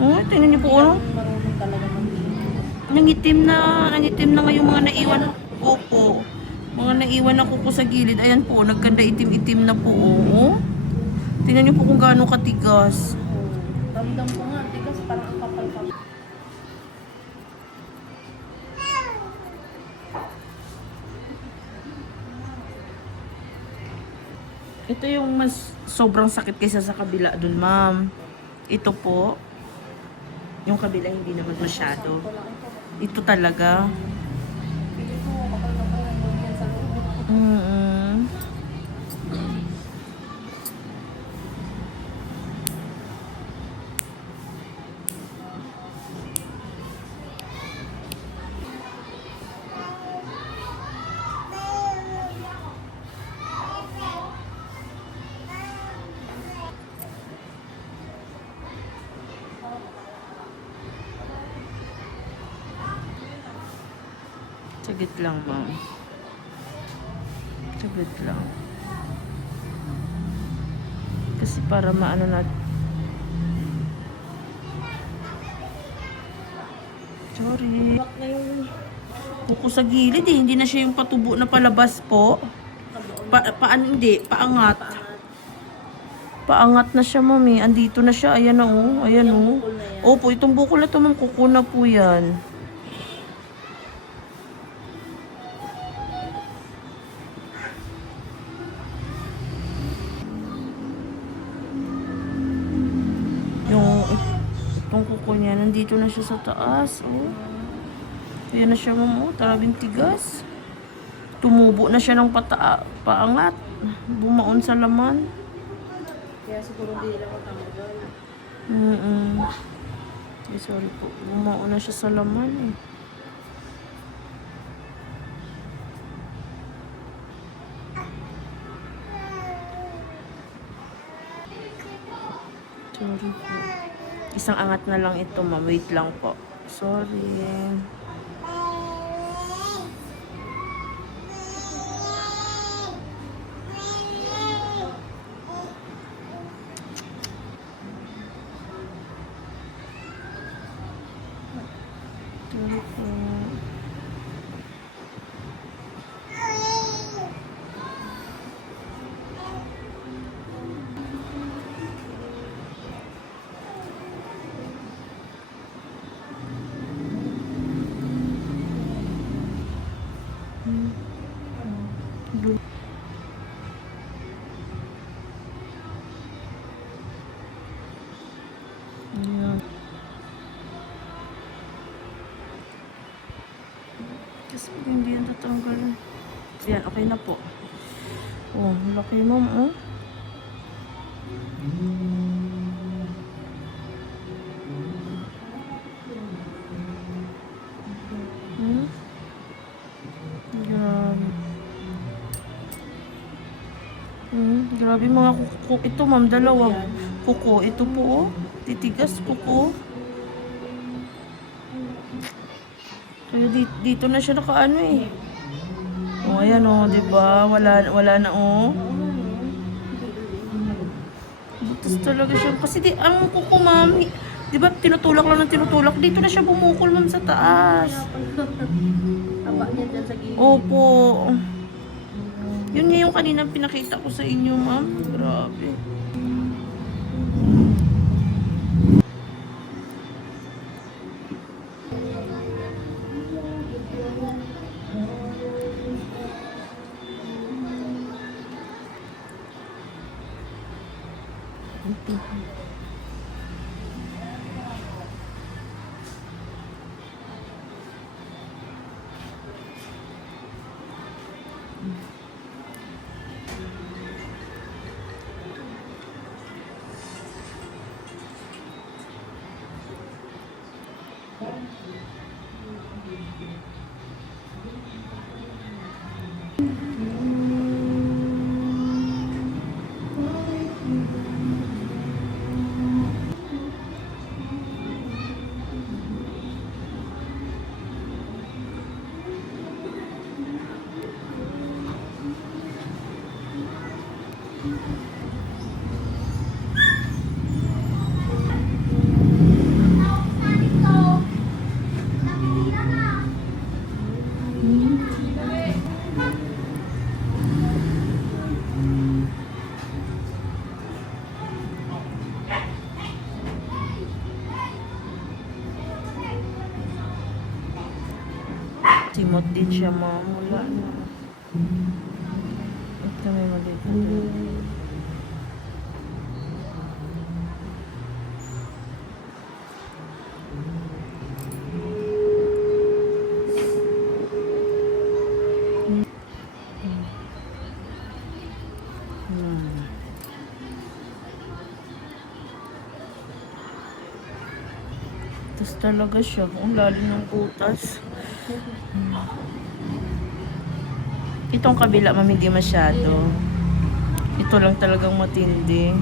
Oh, tingnan niyo po, oh. Marunong talaga Nangitim na nga yung mga naiwan. Opo. Mga naiwan na kuko sa gilid. Ayan po, nagkanda itim-itim na po, oh. Tingnan niyo po kung gaano katigas. Damdam ko nga, tigas parang ang kapal-kapal. Ito yung mas sobrang sakit kaysa sa kabila dun, ma'am. Ito po. Yung kabila hindi naman masyado. Ito talaga. Pili ko, kapal-kapal ang loob yan sa loob. Sagit lang, ma'am. Sagit lang. Kasi para maano natin. Sorry. Na yung Kuko sa gilid eh. Hindi na siya yung patubo na palabas po. Hindi. Paangat. Paangat na siya, mami. Andito na siya. Ayan na, oh. Ayan, oh. Opo, itong bukol na ito, ma'am. Kuko na po yan. Itong kuko niya, nandito na siya sa taas, oh. Ayan na siya, ma'am, oh. Tarabing tigas. Tumubo na siya ng paangat. Bumaon sa laman. kaya siguro hindi nila matanggal. Eh, sorry po. Bumaon na siya sa laman, eh. Sorry po. Isang angat na lang ito, ma'am. Wait lang po. Sorry. Sorry po. Ayan. Kasi hindi yan tatanggalin. Ayan, okay na po. Oh, laki, ma'am, oh. Grabe. Grabe mga kuko. Ito, ma'am, dalawa. Kuko. Ito po, oh. Titigas, kuko. Kaya dito na siya nakaano, eh. Oh, ayan, oh, diba? Wala na, oh. Butas talaga siya. Kasi ang kuko, ma'am, diba, tinutulak lang ng tinutulak. Dito na siya bumukol, ma'am, sa taas. Taba niya dyan sa gilid. Opo. Yun nga yung kanina pinakita ko sa inyo, ma'am. Grabe. Simot din siya, ma'am. Wala na. Ito may maliit na din. Tapos talaga siya. Ang lalim ng butas. Itong kabila, ma'am, hindi masyado. Ito lang talagang matindi.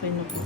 Okay na po.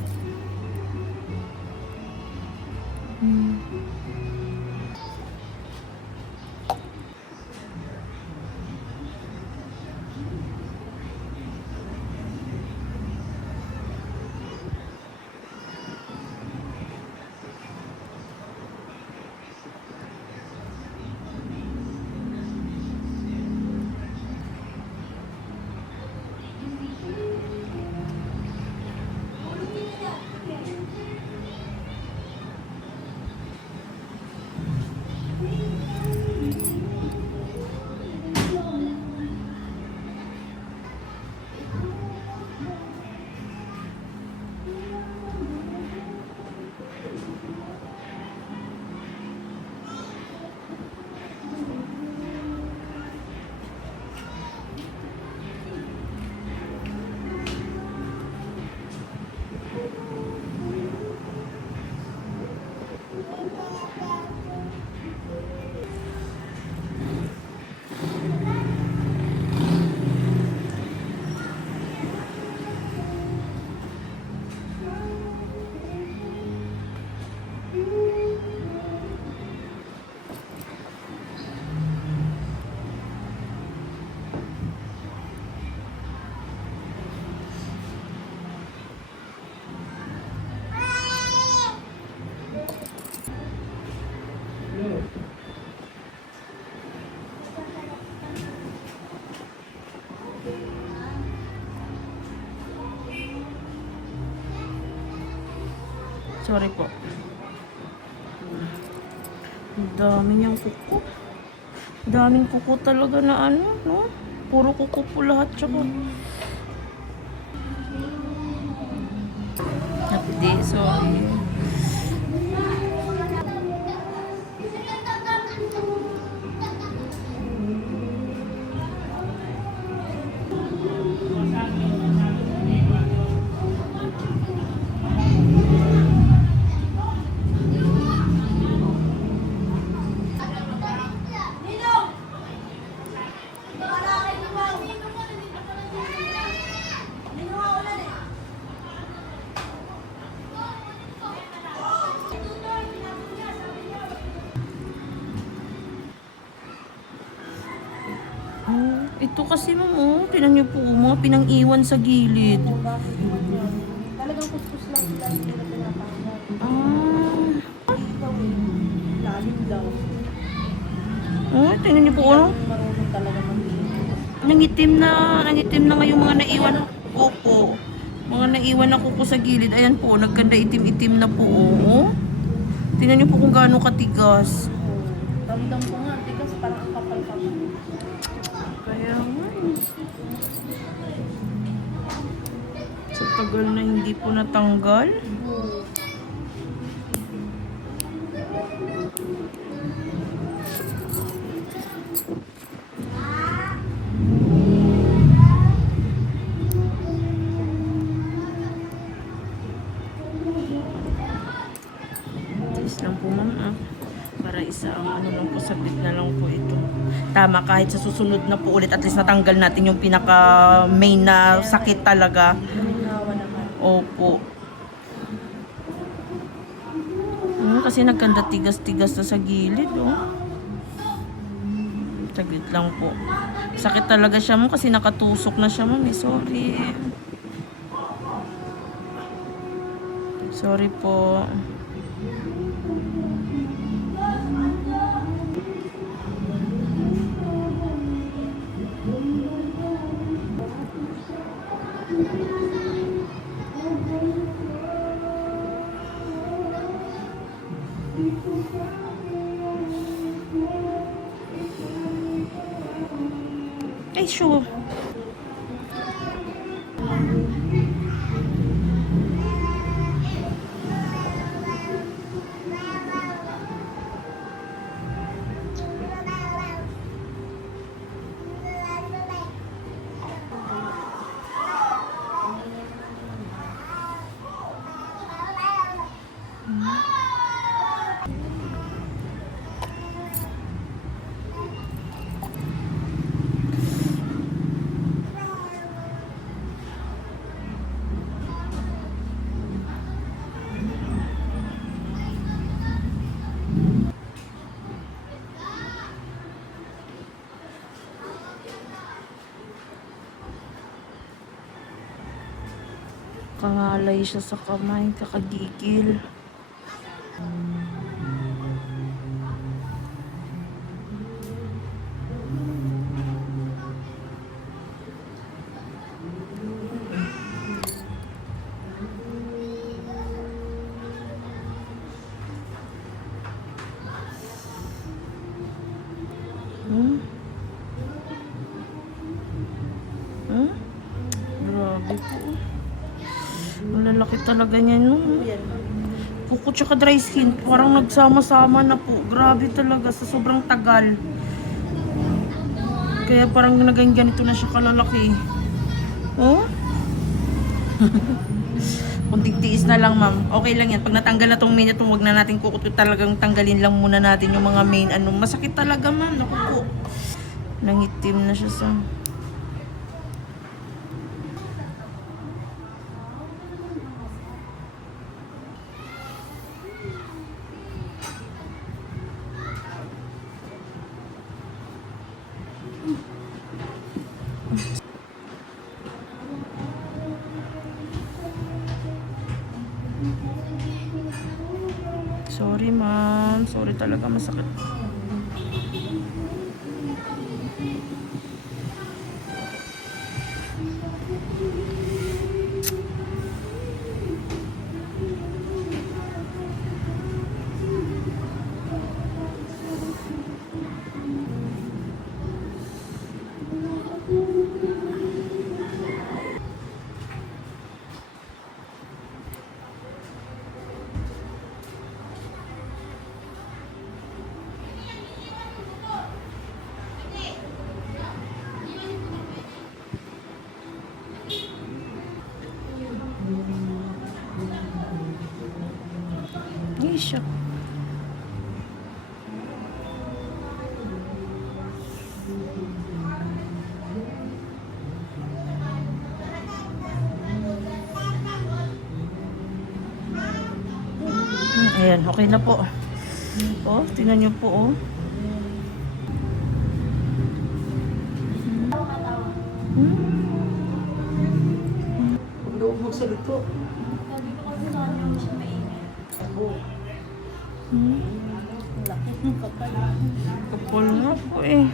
Sorry po. Ang dami niyang kuko. Daming kuko talaga na ano, no? Puro kuko po lahat, tsaka. Hindi, sorry. Ito kasi ma'am, oh, tinan niyo po, mga pinang-iwan sa gilid. Bakit yan? Talagang kuskus lang sila, hindi nila pinapanggat. Ah. Ikaw eh, lalim daw. Oh, tinan niyo po, ano? Marunong talaga mag-iingat. Nangitim na ngayong mga naiwan. Opo. Mga naiwan na kuko sa gilid. Ayan po, nagkanda itim-itim na po, oh. Tingnan niyo po kung gaano katigas. Damdam ko nga, tigas parang ang kapal-kapal. Kaya nga eh. Sa tagal na hindi po natanggal. Tiis lang po ma'am ah. Para isang ano lang po, sabit na lang po ito. Tama, kahit sa susunod na po ulit, at least natanggal natin yung pinaka main na sakit talaga. Ginawa naman. Opo. Kasi nagkanda tigas-tigas na sa gilid, oh. Saglit lang po. Sakit talaga siya mo kasi nakatusok na siya, mami. Sorry. Sorry po. Ay, sure. Kangalay siya sa kamay, kakagigil. Hmm? Hmm? Grabe po. Malalaki talaga niya, no? Kuko tsaka dry skin, parang nagsama-sama na po. Grabe talaga, sa sobrang tagal. Kaya parang naging ganito na siya kalalaki. Oh? Kunting tiis na lang, ma'am. Okay lang yan. Pag natanggal na tong main ito, huwag na natin kukut. Talagang tanggalin lang muna natin yung mga main. Ano, masakit talaga, ma'am. Naku po. Nangitim na siya sa... Sorry, ma'am. Sorry talaga, masakit. Ay, siya. Ayan, okay na po. Oh, tingnan niyo po, oh. Huwag daw magsalito. Sabi ko kasi sa kanya hindi siya maingay. Abo. Hmm? Ang laki ng kapal. Kapal nga po eh.